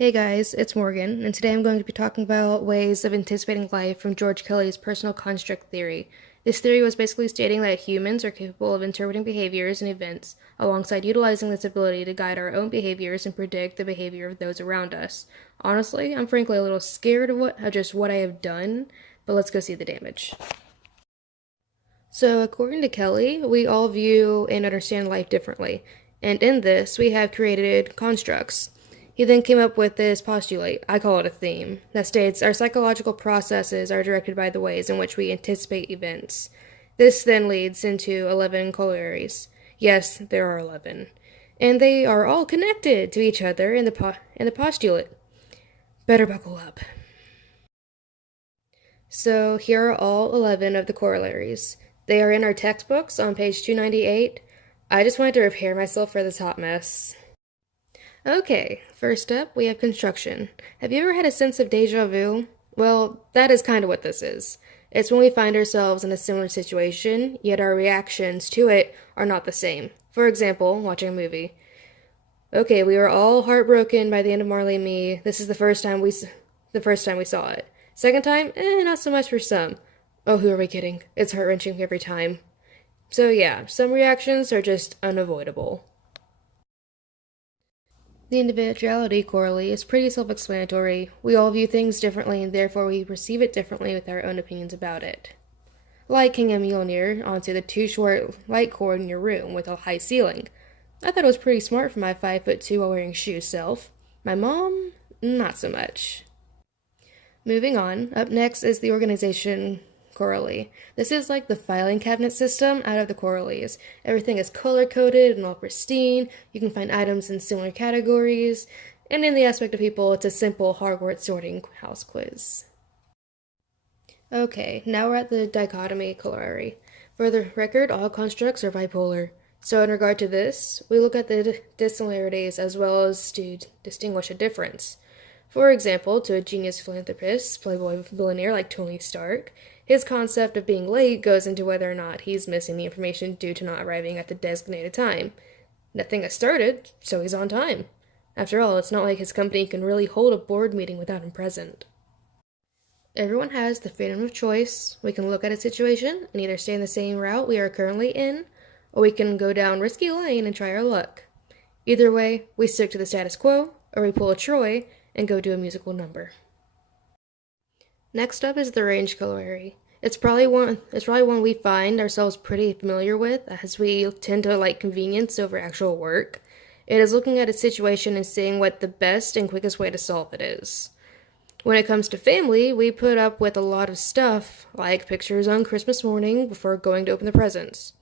Hey guys, it's Morgan, and today I'm going to be talking about ways of anticipating life from George Kelly's Personal Construct Theory. This theory was basically stating that humans are capable of interpreting behaviors and events, alongside utilizing this ability to guide our own behaviors and predict the behavior of those around us. Honestly, I'm frankly a little scared of what I have done, but let's go see the damage. So, according to Kelly, we all view and understand life differently, and in this, we have created constructs. He then came up with this postulate, I call it a theme, that states our psychological processes are directed by the ways in which we anticipate events. This then leads into 11 corollaries. Yes, there are 11. And they are all connected to each other in the postulate. Better buckle up. So here are all 11 of the corollaries. They are in our textbooks on page 298. I just wanted to prepare myself for this hot mess. Okay, first up, we have construction. Have you ever had a sense of deja vu? Well, that is kind of what this is. It's when we find ourselves in a similar situation, yet our reactions to it are not the same. For example, watching a movie. Okay, we were all heartbroken by the end of Marley and Me. This is the first time we saw it. Second time, not so much for some. Oh, who are we kidding? It's heart-wrenching every time. So yeah, some reactions are just unavoidable. The individuality corollary is pretty self-explanatory. We all view things differently, and therefore we perceive it differently with our own opinions about it. Like hanging a Mjolnir onto the too short light cord in your room with a high ceiling. I thought it was pretty smart for my 5'2" while wearing shoes self. My mom, not so much. Moving on, up next is the organization corollary. This is like the filing cabinet system out of the corollaries. Everything is color-coded and all pristine. You can find items in similar categories. And in the aspect of people, it's a simple Hogwarts sorting house quiz. Okay, now we're at the dichotomy corollary. For the record, all constructs are bipolar. So in regard to this, we look at the dissimilarities as well as to distinguish a difference. For example, to a genius philanthropist, playboy billionaire like Tony Stark, his concept of being late goes into whether or not he's missing the information due to not arriving at the designated time. Nothing has started, so he's on time. After all, it's not like his company can really hold a board meeting without him present. Everyone has the freedom of choice. We can look at a situation and either stay in the same route we are currently in, or we can go down risky lane and try our luck. Either way, we stick to the status quo, or we pull a Troy and go do a musical number. Next up is the range corollary. It's probably one we find ourselves pretty familiar with, as we tend to like convenience over actual work. It is looking at a situation and seeing what the best and quickest way to solve it is. When it comes to family, we put up with a lot of stuff, like pictures on Christmas morning before going to open the presents.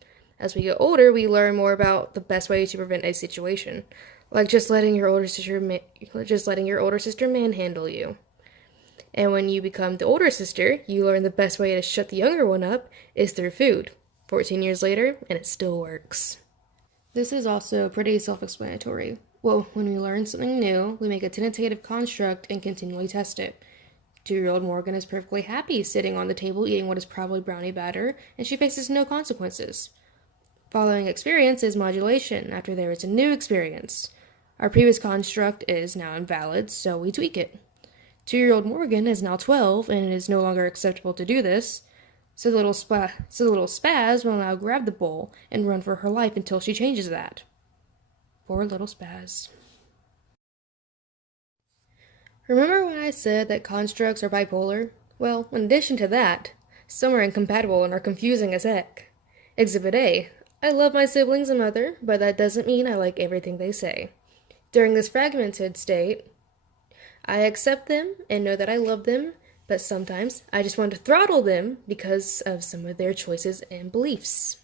As we get older, we learn more about the best way to prevent a situation, like just letting your older sister manhandle you. And when you become the older sister, you learn the best way to shut the younger one up is through food. 14 years later, and it still works. This is also pretty self-explanatory. Well, when we learn something new, we make a tentative construct and continually test it. 2-year-old Morgan is perfectly happy sitting on the table eating what is probably brownie batter, and she faces no consequences. Following experience is modulation after there is a new experience. Our previous construct is now invalid, so we tweak it. 2-year-old Morgan is now 12, and it is no longer acceptable to do this, so the little spaz will now grab the bowl and run for her life until she changes that. Poor little spaz. Remember when I said that constructs are bipolar? Well, in addition to that, some are incompatible and are confusing as heck. Exhibit A. I love my siblings and mother, but that doesn't mean I like everything they say. During this fragmented state, I accept them and know that I love them, but sometimes I just want to throttle them because of some of their choices and beliefs.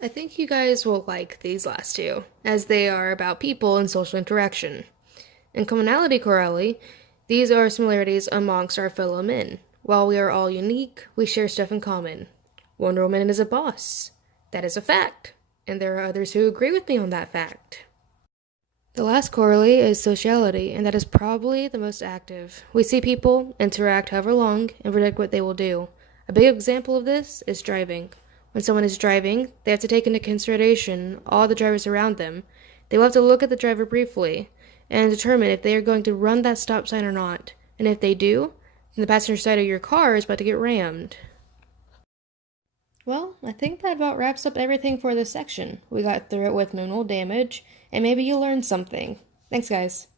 I think you guys will like these last two, as they are about people and social interaction. In commonality corollary, these are similarities amongst our fellow men. While we are all unique, we share stuff in common. Wonder Woman is a boss. That is a fact, and there are others who agree with me on that fact. The last corollary is sociality, and that is probably the most active. We see people, interact however long, and predict what they will do. A big example of this is driving. When someone is driving, they have to take into consideration all the drivers around them. They will have to look at the driver briefly, and determine if they are going to run that stop sign or not. And if they do, then the passenger side of your car is about to get rammed. Well, I think that about wraps up everything for this section. We got through it with minimal damage, and maybe you learned something. Thanks, guys.